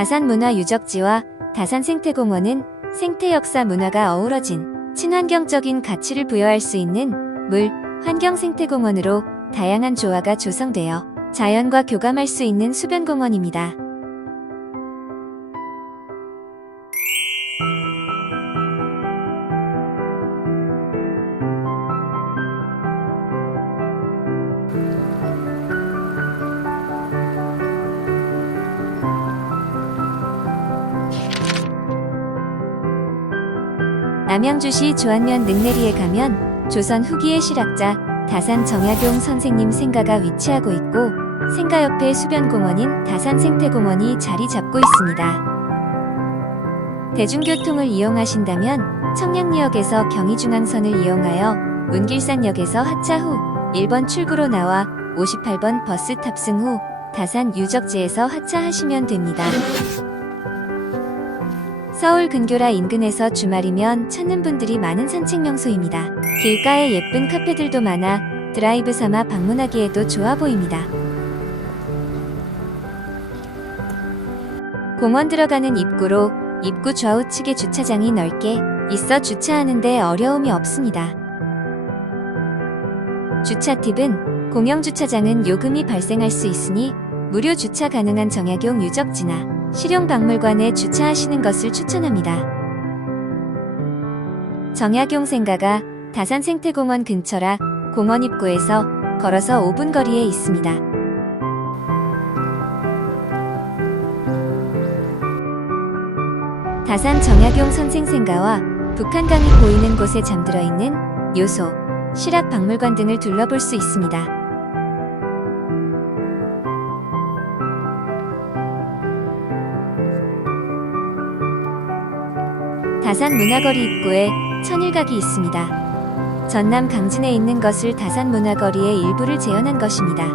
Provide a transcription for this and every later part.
다산 문화유적지와 다산 생태공원은 생태 역사 문화가 어우러진 친환경적인 가치를 부여할 수 있는 물, 환경 생태공원으로 다양한 조화가 조성되어 자연과 교감할 수 있는 수변공원입니다. 남양주시 조안면 능내리에 가면 조선 후기의 실학자 다산 정약용 선생님 생가가 위치하고 있고 생가 옆에 수변공원인 다산 생태공원이 자리 잡고 있습니다. 대중교통을 이용하신다면 청량리역에서 경의중앙선을 이용하여 운길산역에서 하차 후 1번 출구로 나와 58번 버스 탑승 후 다산 유적지에서 하차하시면 됩니다. 서울 근교라 인근에서 주말이면 찾는 분들이 많은 산책 명소입니다. 길가에 예쁜 카페들도 많아 드라이브 삼아 방문하기에도 좋아 보입니다. 공원 들어가는 입구로 입구 좌우측에 주차장이 넓게 있어 주차하는데 어려움이 없습니다. 주차 팁은 공영 주차장은 요금이 발생할 수 있으니 무료 주차 가능한 정약용 유적지나 실용박물관에 주차하시는 것을 추천합니다. 정약용 생가가 다산 생태공원 근처라 공원 입구에서 걸어서 5분 거리에 있습니다. 다산 정약용 선생 생가와 북한강이 보이는 곳에 잠들어 있는 요소, 실학 박물관 등을 둘러볼 수 있습니다. 다산 문화거리 입구에 천일각이 있습니다. 전남 강진에 있는 것을 다산 문화거리의 일부를 재현한 것입니다.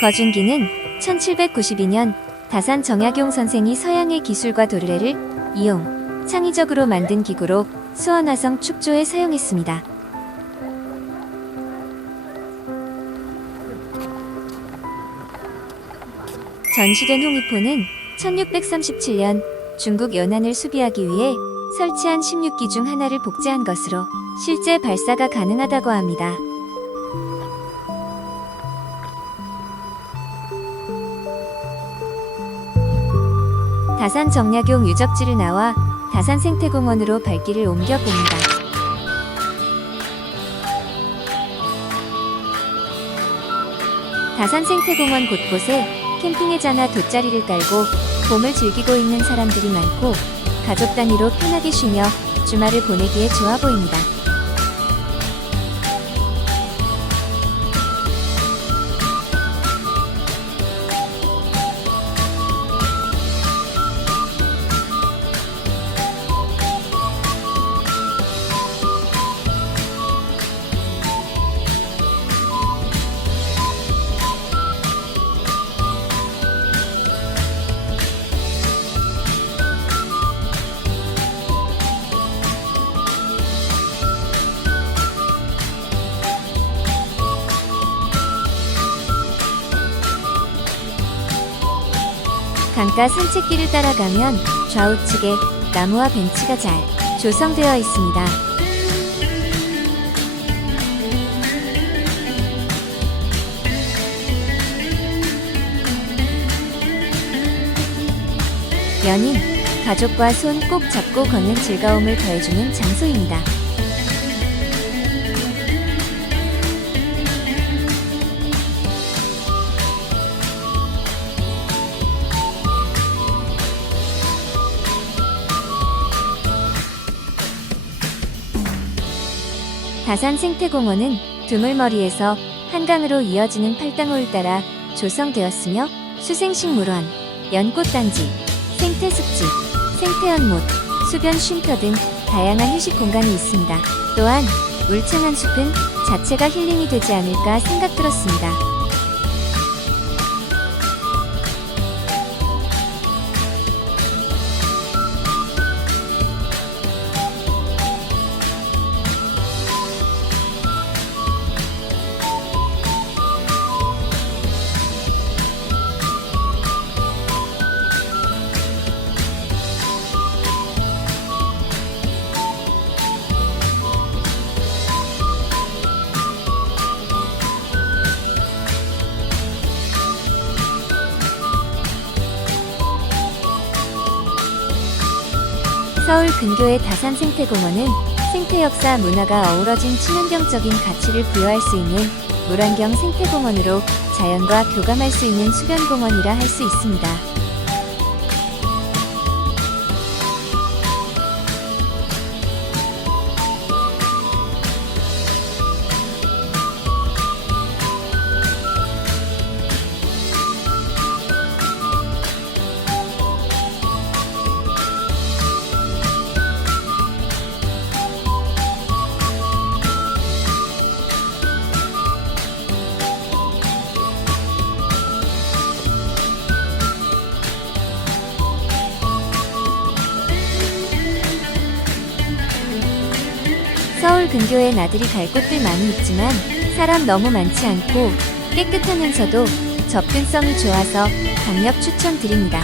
거준기는 1792년 다산 정약용 선생이 서양의 기술과 도르래를 이용 창의적으로 만든 기구로 수원화성 축조에 사용했습니다. 전시된 홍위포는 1637년 중국 연안을 수비하기 위해 설치한 16기 중 하나를 복제한 것으로 실제 발사가 가능하다고 합니다. 다산 정약용 유적지를 나와 다산 생태공원으로 발길을 옮겨봅니다. 다산 생태공원 곳곳에 캠핑의 자나 돗자리를 깔고 봄을 즐기고 있는 사람들이 많고 가족 단위로 편하게 쉬며 주말을 보내기에 좋아 보입니다. 강가 산책길을 따라가면 좌우측에 나무와 벤치가 잘 조성되어 있습니다. 연인, 가족과 손 꼭 잡고 걷는 즐거움을 더해주는 장소입니다. 다산 생태공원은 두물머리에서 한강으로 이어지는 팔당호를 따라 조성되었으며 수생식물원, 연꽃단지, 생태습지, 생태연못, 수변 쉼터 등 다양한 휴식 공간이 있습니다. 또한 울창한 숲은 자체가 힐링이 되지 않을까 생각 들었습니다. 서울 근교의 다산 생태공원은 생태 역사 문화가 어우러진 친환경적인 가치를 부여할 수 있는 물환경 생태공원으로 자연과 교감할 수 있는 수변공원이라 할 수 있습니다. 근교에 나들이 갈 곳들 많이 있지만 사람 너무 많지 않고 깨끗하면서도 접근성이 좋아서 강력 추천드립니다.